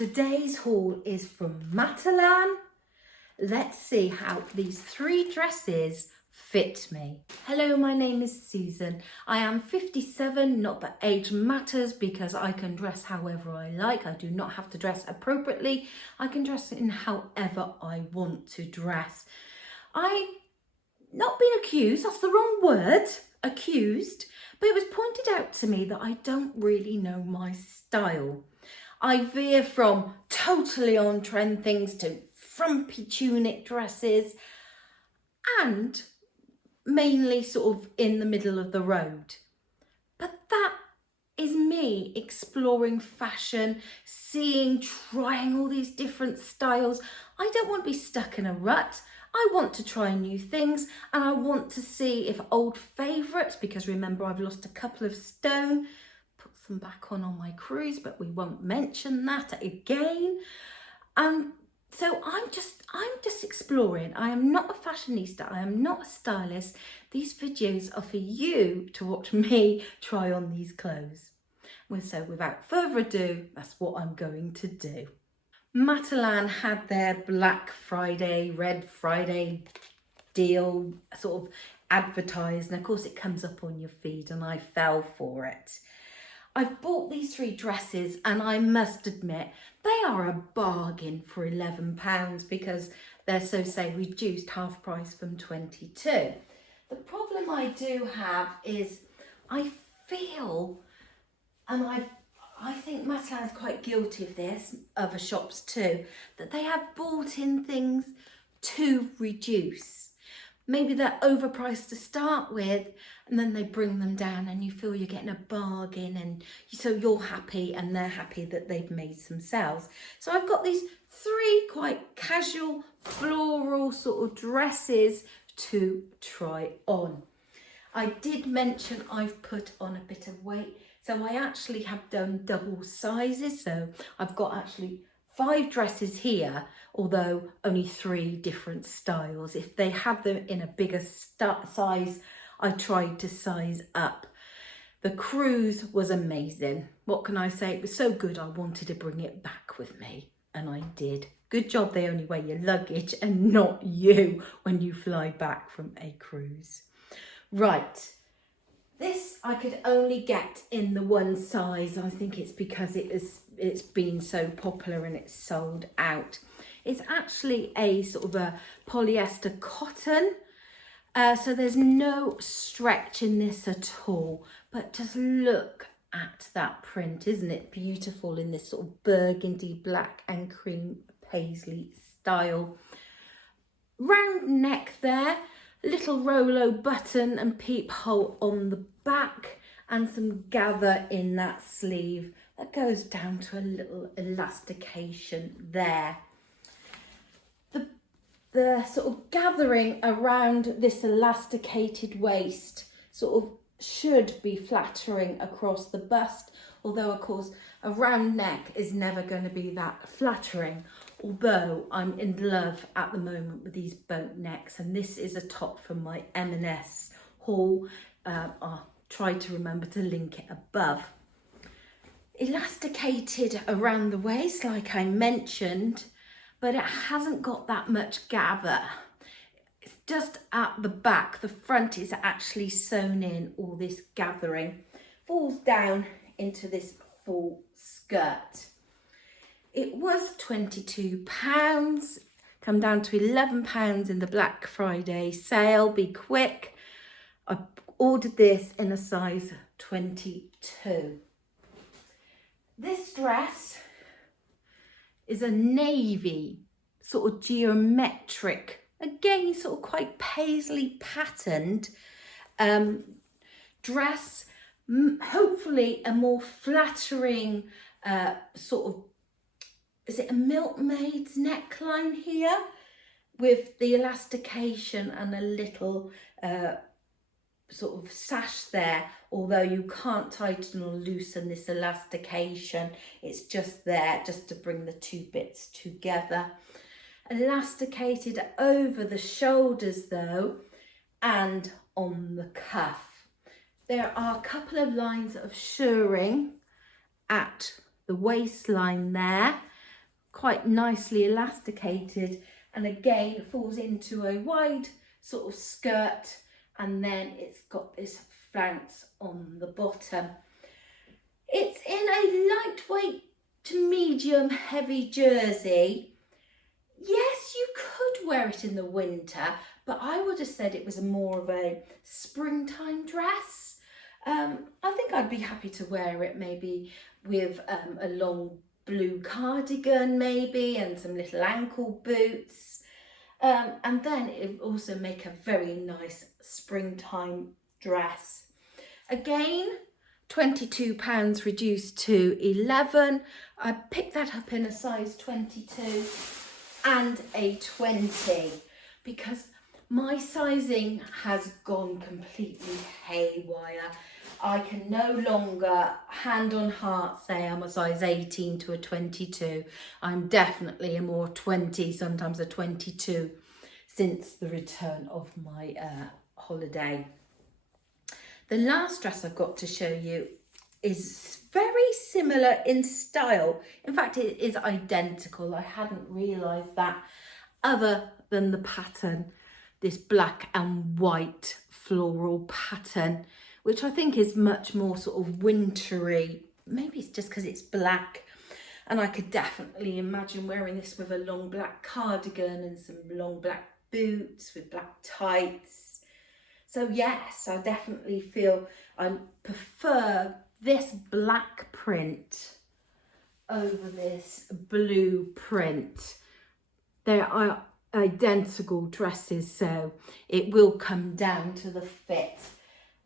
Today's haul is from Matalan. Let's see how these 3 dresses fit me. Hello, my name is Susan. I am 57, not that age matters because I can dress however I like. I do not have to dress appropriately. I can dress in however I want to dress. I've not been accused, that's the wrong word, accused, but it was pointed out to me that I don't really know my style. I veer from totally on trend things to frumpy tunic dresses and mainly sort of in the middle of the road. But that is me exploring fashion, trying all these different styles. I don't want to be stuck in a rut. I want to try new things and I want to see if old favourites, because remember I've lost a couple of stone, put some back on my cruise, but we won't mention that again. So I'm just exploring. I am not a fashionista. I am not a stylist. These videos are for you to watch me try on these clothes. So without further ado, that's what I'm going to do. Matalan had their Black Friday, Red Friday deal sort of advertised, and of course it comes up on your feed and I fell for it. I've bought these 3 dresses and I must admit they are a bargain for £11 because they're say reduced half price from 22. The problem I do have is I feel, and I think Matalan is quite guilty of this, other shops too, that they have bought in things to reduce. Maybe they're overpriced to start with and then they bring them down and you feel you're getting a bargain, and so you're happy and they're happy that they've made some sales. So I've got these 3 quite casual floral sort of dresses to try on. I did mention I've put on a bit of weight, so I actually have done double sizes. So I've got actually 5 dresses here, although only 3 different styles. If they had them in a bigger size, I tried to size up. The cruise was amazing. What can I say? It was so good I wanted to bring it back with me, and I did. Good job they only weigh your luggage and not you when you fly back from a cruise. Right. This I could only get in the one size. I think it's because it's been so popular and it's sold out. It's actually a sort of a polyester cotton. So there's no stretch in this at all. But just look at that print. Isn't it beautiful in this sort of burgundy, black and cream paisley style. Round neck there. Little Rolo button and peephole on the back and some gather in that sleeve that goes down to a little elastication there. The sort of gathering around this elasticated waist sort of should be flattering across the bust, although of course a round neck is never going to be that flattering. Although I'm in love at the moment with these boat necks, and this is a top from my M&S haul. I'll try to remember to link it above. Elasticated around the waist like I mentioned, but it hasn't got that much gather. It's just at the back. The front is actually sewn in. All this gathering falls down into this full skirt. It was £22, come down to £11 in the Black Friday sale. Be quick. I ordered this in a size 22. This dress is a navy, sort of geometric, again sort of quite paisley patterned dress. Hopefully a more flattering sort of, is it a milkmaid's neckline here with the elastication and a little sort of sash there, although you can't tighten or loosen this elastication. It's just there just to bring the 2 bits together. Elasticated over the shoulders though and on the cuff. There are a couple of lines of shirring at the waistline there, quite nicely elasticated, and again it falls into a wide sort of skirt, and then it's got this flounce on the bottom. It's in a lightweight to medium heavy jersey. Yes, you could wear it in the winter, but I would have said it was more of a springtime dress. I think I'd be happy to wear it maybe with a long blue cardigan maybe, and some little ankle boots. And then it would also make a very nice springtime dress. Again, £22 reduced to 11. I picked that up in a size 22 and a 20 because my sizing has gone completely haywire. I can no longer, hand on heart, say I'm a size 18 to a 22. I'm definitely a more 20, sometimes a 22, since the return of my holiday. The last dress I've got to show you is very similar in style. In fact, it is identical. I hadn't realised that, other than the pattern, this black and white floral pattern, which I think is much more sort of wintry. Maybe it's just because it's black, and I could definitely imagine wearing this with a long black cardigan and some long black boots with black tights. So yes, I definitely feel I prefer this black print over this blue print. They are identical dresses, so it will come down to the fit.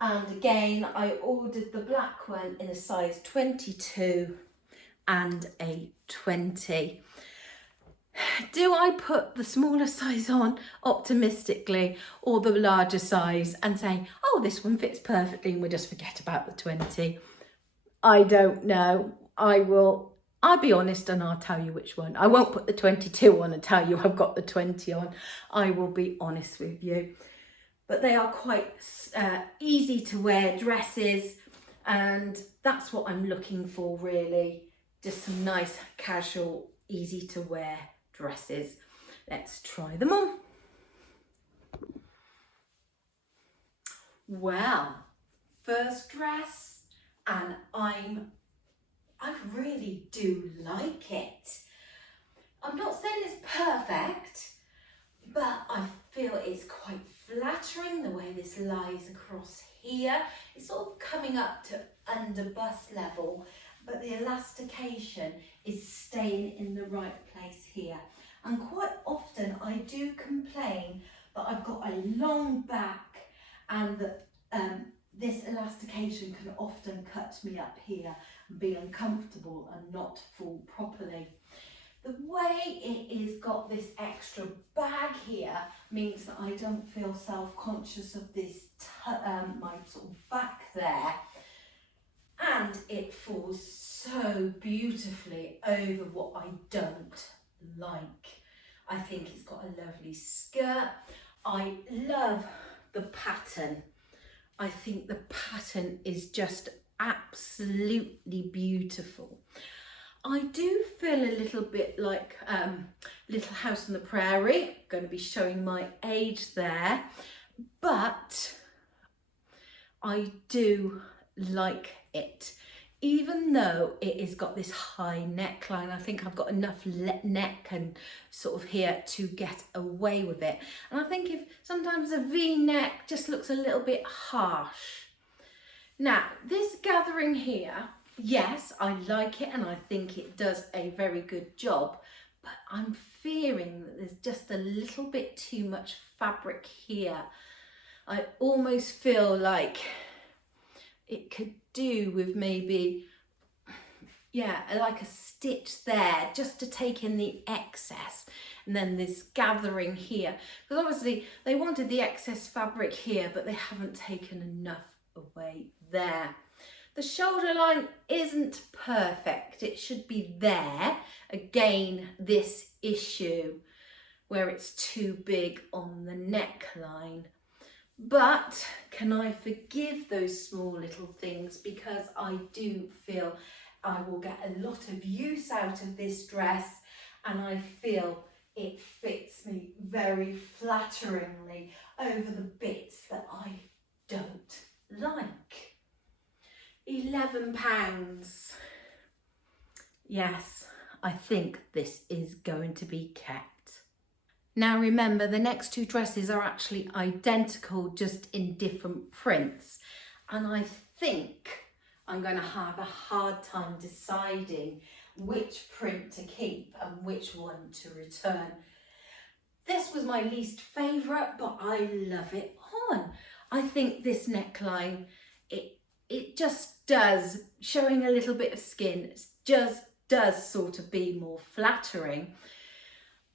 And again, I ordered the black one in a size 22 and a 20. Do I put the smaller size on optimistically, or the larger size and say, oh, this one fits perfectly, and we'll just forget about the 20? I don't know. I'll be honest and I'll tell you which one. I won't put the 22 on and tell you I've got the 20 on. I will be honest with you. But they are quite easy to wear dresses, and that's what I'm looking for really. Just some nice, casual, easy to wear dresses. Let's try them on. Well, first dress, and I really do like it. I'm not saying it's perfect, but I feel it's quite flattering the way this lies across here. It's sort of coming up to under bust level, but the elastication is staying in the right place here. And quite often I do complain that I've got a long back, and that this elastication can often cut me up here and be uncomfortable and not full properly. The way it is got this extra bag here means that I don't feel self-conscious of this, my sort of back there. And it falls so beautifully over what I don't like. I think it's got a lovely skirt. I love the pattern. I think the pattern is just absolutely beautiful. I do feel a little bit like Little House on the Prairie. I'm going to be showing my age there, but I do like it. Even though it has got this high neckline, I think I've got enough neck and sort of here to get away with it. And I think if sometimes a V-neck just looks a little bit harsh. Now, this gathering here, yes, I like it and I think it does a very good job, but I'm fearing that there's just a little bit too much fabric here. I almost feel like it could do with maybe, yeah, like a stitch there just to take in the excess, and then this gathering here, because obviously they wanted the excess fabric here, but they haven't taken enough away there. The shoulder line isn't perfect. It should be there. Again, this issue where it's too big on the neckline. But can I forgive those small little things, because I do feel I will get a lot of use out of this dress, and I feel it fits me very flatteringly over the bits that I don't like. £11. Yes, I think this is going to be kept. Now remember, the next two dresses are actually identical, just in different prints. And I think I'm going to have a hard time deciding which print to keep and which one to return. This was my least favourite, but I love it on. I think this neckline, it just does, showing a little bit of skin, it just does sort of be more flattering.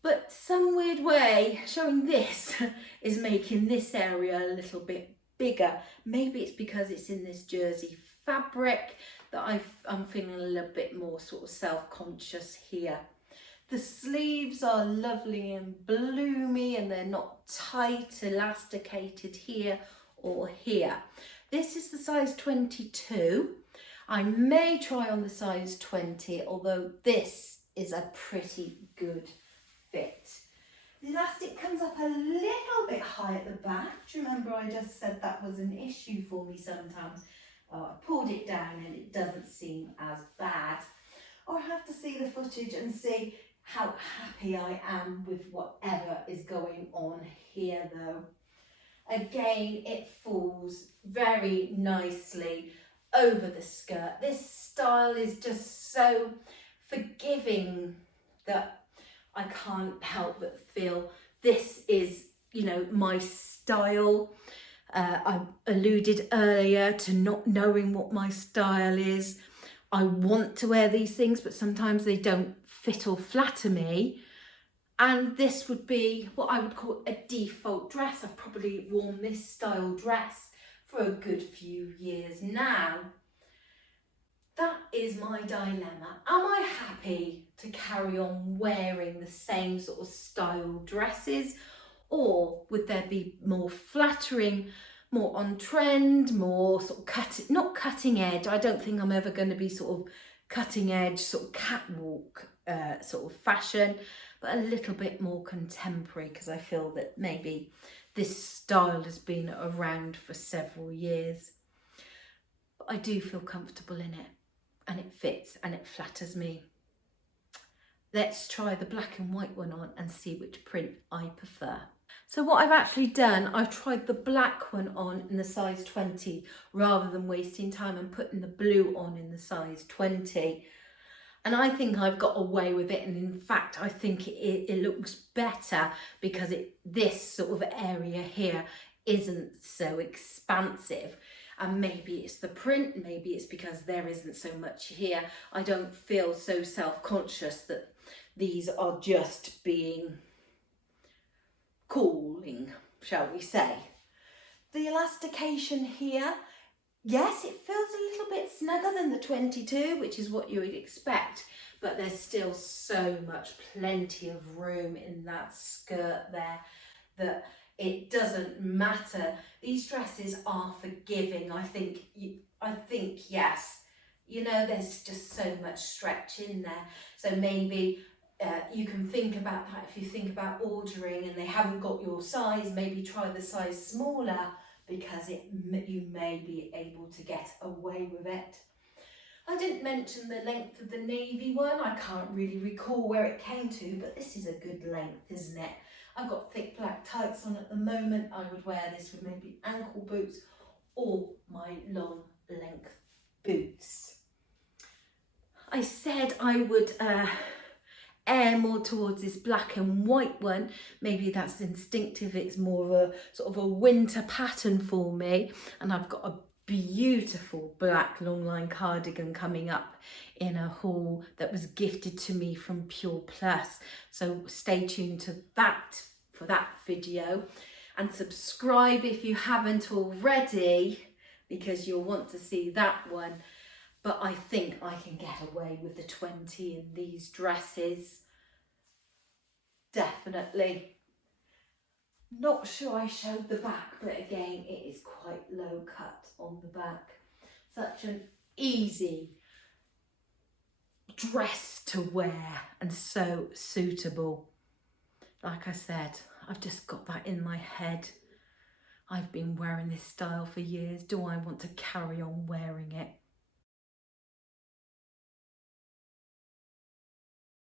But some weird way, showing this is making this area a little bit bigger. Maybe it's because it's in this jersey fabric that I'm feeling a little bit more sort of self-conscious here. The sleeves are lovely and bloomy, and they're not tight, elasticated here or here. This is the size 22. I may try on the size 20, although this is a pretty good fit. The elastic comes up a little bit high at the back. Do you remember I just said that was an issue for me sometimes? I pulled it down and it doesn't seem as bad. I'll have to see the footage and see how happy I am with whatever is going on here though. Again, it falls very nicely over the skirt. This style is just so forgiving that I can't help but feel this is, you know, my style. I alluded earlier to not knowing what my style is. I want to wear these things, but sometimes they don't fit or flatter me. And this would be what I would call a default dress. I've probably worn this style dress for a good few years now. That is my dilemma. Am I happy to carry on wearing the same sort of style dresses, or would there be more flattering, more on trend, more sort of not cutting edge? I don't think I'm ever going to be sort of cutting edge, sort of catwalk sort of fashion, but a little bit more contemporary, because I feel that maybe this style has been around for several years. But I do feel comfortable in it, and it fits and it flatters me. Let's try the black and white one on and see which print I prefer. So what I've actually done, I've tried the black one on in the size 20 rather than wasting time and putting the blue on in the size 20. And I think I've got away with it, and in fact I think it looks better because this sort of area here isn't so expansive. And maybe it's the print, maybe it's because there isn't so much here. I don't feel so self-conscious that these are just being cooling, shall we say. The elastication here, yes, it feels a little bit snugger than the 22, which is what you would expect, but there's still so much, plenty of room in that skirt there that it doesn't matter. These dresses are forgiving. I think yes, you know, there's just so much stretch in there. So maybe you can think about that if you think about ordering and they haven't got your size. Maybe try the size smaller, because you may be able to get away with it. I didn't mention the length of the navy one. I can't really recall where it came to, but this is a good length, isn't it? I've got thick black tights on at the moment. I would wear this with maybe ankle boots or my long length boots. I said I would err more towards this black and white one. Maybe that's instinctive. It's more of a sort of a winter pattern for me. And I've got a beautiful black long line cardigan coming up in a haul that was gifted to me from Pure Plus. So stay tuned to that for that video, and subscribe if you haven't already, because you'll want to see that one. But I think I can get away with the 20 in these dresses. Definitely. Not sure I showed the back, but again, it is quite low cut on the back. Such an easy dress to wear and so suitable. Like I said, I've just got that in my head. I've been wearing this style for years. Do I want to carry on wearing it?